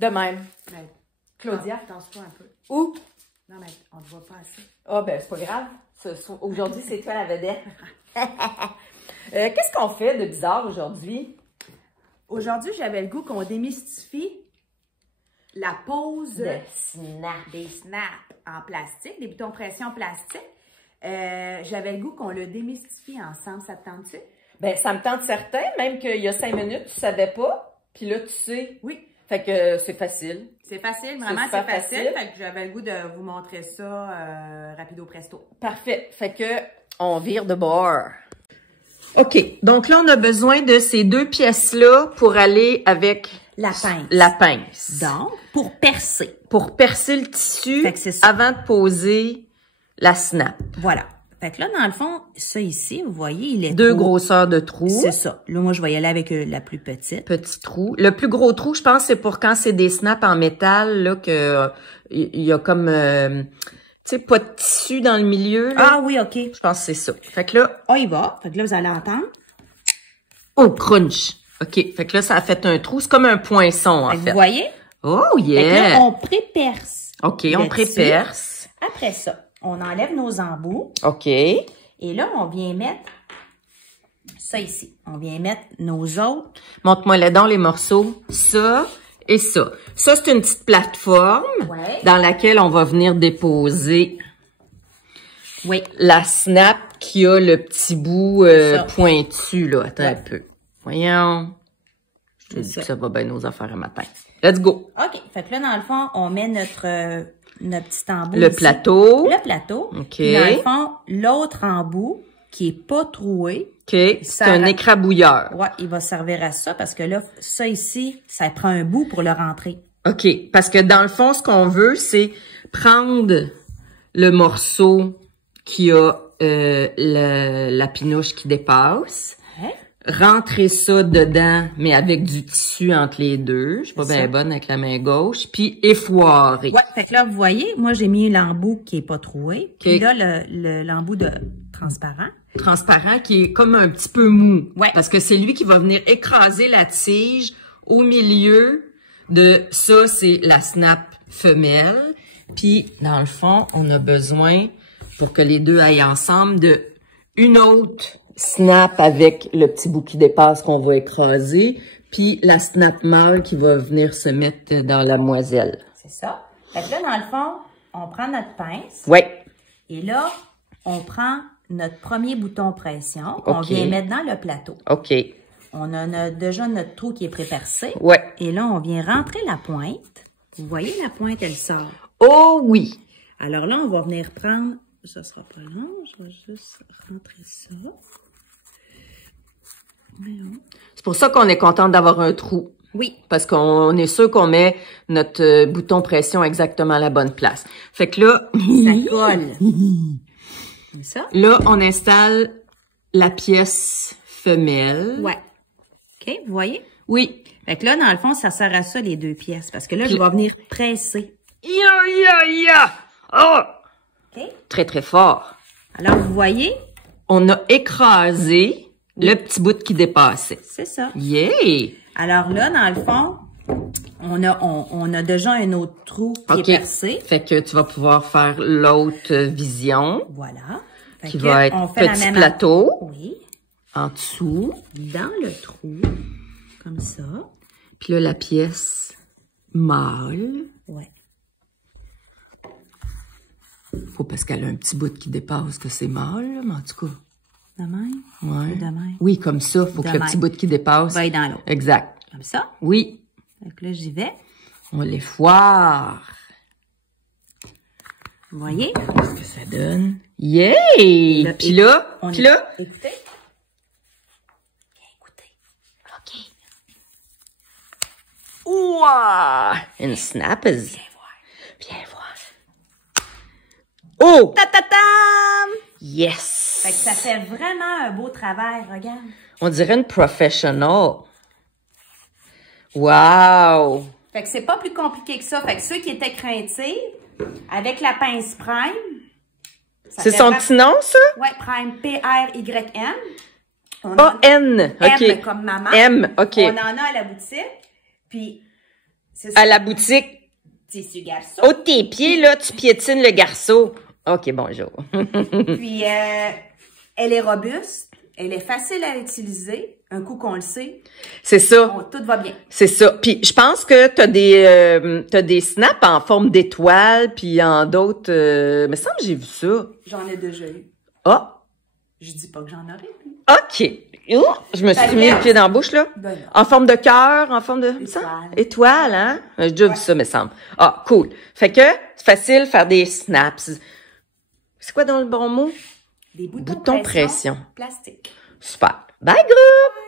De même. Ben, Claudia. Attention un peu. Où? Non, mais on ne te voit pas assez. Ah, ben, c'est pas grave. Aujourd'hui, c'est toi la vedette. Qu'est-ce qu'on fait de bizarre aujourd'hui? Aujourd'hui, j'avais le goût qu'on démystifie la pose Des snaps. des snaps en plastique, des boutons pression plastique. J'avais le goût qu'on le démystifie ensemble. Ça te tente-tu? Ben, ça me tente certain, même qu'il y a 5 minutes, tu savais pas. Puis là, tu sais. Oui. Fait que c'est facile. C'est facile, vraiment super c'est facile. facile. Fait que j'avais le goût de vous montrer ça rapido presto. Parfait. Fait que on vire de bord. OK. Donc là, on a besoin de ces deux pièces-là pour aller avec La pince. la pince. Donc, pour percer. Pour percer le tissu Fait que c'est ça. avant de poser la snap. Voilà. Fait que là, dans le fond, ça ici, vous voyez, il est Deux trop- grosseurs de trous. C'est ça. Là, moi, je vais y aller avec la plus petite. Petit trou. Le plus gros trou, je pense, c'est pour quand c'est des snaps en métal, là, que il y a comme, tu sais, pas de tissu dans le milieu, là. Ah oui, OK. Je pense que c'est ça. Fait que là, On y va. Fait que là, vous allez entendre. oh, crunch. OK. Fait que là, ça a fait un trou. C'est comme un poinçon, en Fait que fait. vous voyez? Oh, Fait que là, yeah. on préperce. OK, le on tissu. préperce. Après ça, on enlève nos embouts. OK. Et là, on vient mettre ça ici. On vient mettre nos autres. Montre-moi là dans les morceaux. Ça et ça. Ça, c'est une petite plateforme Ouais. dans laquelle on va venir déposer Oui. la snap qui a le petit bout Ça. pointu, là. Attends Ouais. un peu. Voyons. Je te dis ça. que ça va bien nos affaires à matin. Let's go. OK. Fait que là, dans le fond, on met notre petit embout Le ici. plateau. Le plateau. OK. Puis dans le fond, l'autre embout qui est pas troué, OK. C'est Ça un ra- écrabouilleur. ouais, il va servir à ça parce que là, ça ici, ça prend un bout pour le rentrer. OK. Parce que dans le fond, ce qu'on veut, c'est prendre le morceau qui a la pinouche qui dépasse, Hein? rentrer ça dedans, mais avec du tissu entre les deux. Je suis pas C'est bien ça. bonne avec la main gauche. Puis effoirer. Ouais, fait que là, vous voyez, moi, j'ai mis l'embout qui est pas troué. Puis OK. là, l'embout de transparent. Transparent qui est comme un petit peu mou. Ouais. Parce que c'est lui qui va venir écraser la tige au milieu de ça, c'est la snap femelle. Puis, dans le fond, on a besoin, pour que les deux aillent ensemble, de une autre snap avec le petit bout qui dépasse qu'on va écraser, puis la snap mâle qui va venir se mettre dans la moiselle. C'est ça. Fait que là, dans le fond, on prend notre pince. Ouais. Et là, on prend notre premier bouton pression qu'on OK. vient mettre dans le plateau. OK. On a déjà notre trou qui est prépercé. Ouais. Et là, on vient rentrer la pointe. Vous voyez, la pointe, elle sort. Oh oui. Alors là, on va venir prendre... Ça sera pas long. Je vais juste rentrer ça. Voyons. C'est pour ça qu'on est contente d'avoir un trou. Oui. Parce qu'on est sûr qu'on met notre bouton pression exactement à la bonne place. Fait que là, Ça colle. Comme ça? là, on installe la pièce femelle. Ouais. OK, vous voyez? Oui. Fait que là, dans le fond, ça sert à ça, les deux pièces. Parce que là, je vais venir presser. Ya! Oh! OK? Très, très fort. Alors, vous voyez? On a écrasé le petit bout qui dépassait. C'est ça. Yeah! Alors là, dans le fond, on a déjà un autre trou qui OK. est percé. Fait que tu vas pouvoir faire l'autre vision Voilà. Fait qui que va être on fait la petit même plateau Oui. en dessous. Dans le trou. Comme ça. Puis là, la pièce mâle. Ouais. Faut parce qu'elle a un petit bout qui dépasse que c'est mâle, là, mais en tout cas. De même? Ouais. Ou de même? Oui, comme ça. Faut De que le même. petit bout qui dépasse. Va être dans l'autre. Exact. Comme ça. Oui. Fait que là, j'y vais. On les foire. Vous voyez? Qu'est-ce que ça donne? Yay! Là, Puis là, on puis là. Écoutez. Écoutez. OK. Ouah! Une snappeuse. Viens voir. Viens voir. Oh! Ta-ta-tam! Yes! Fait que ça fait vraiment un beau travail, regarde. On dirait une professional. Wow! Fait que c'est pas plus compliqué que ça. Fait que ceux qui étaient craintifs, avec la pince Prime. ça C'est fait son vraiment- petit nom, ça? Ouais, Prime, P-R-Y-M. On A-N. OK. M comme maman. M, OK. On en a à la boutique. Puis, C'est À ça. la boutique. Tissu garçon. Haut de tes pieds, là, tu piétines le garçon. OK, bonjour. Puis, elle est robuste. Elle est facile à utiliser. Un coup qu'on le sait, C'est ça. tout va bien. C'est ça. Puis je pense que t'as des snaps en forme d'étoile, puis en d'autres. Me semble que j'ai vu ça. J'en ai déjà eu. Ah, Je dis pas que j'en aurais plus. OK. Ouh, je me suis mis le pied dans la bouche, là. Ben non. En forme de cœur, en forme de... Étoile. Étoile, hein? J'ai déjà vu ça, me semble. Ah, cool. Fait que c'est facile faire des snaps. C'est quoi dans le bon mot? Des Boutons pression. plastique. Super. Bye, groupe!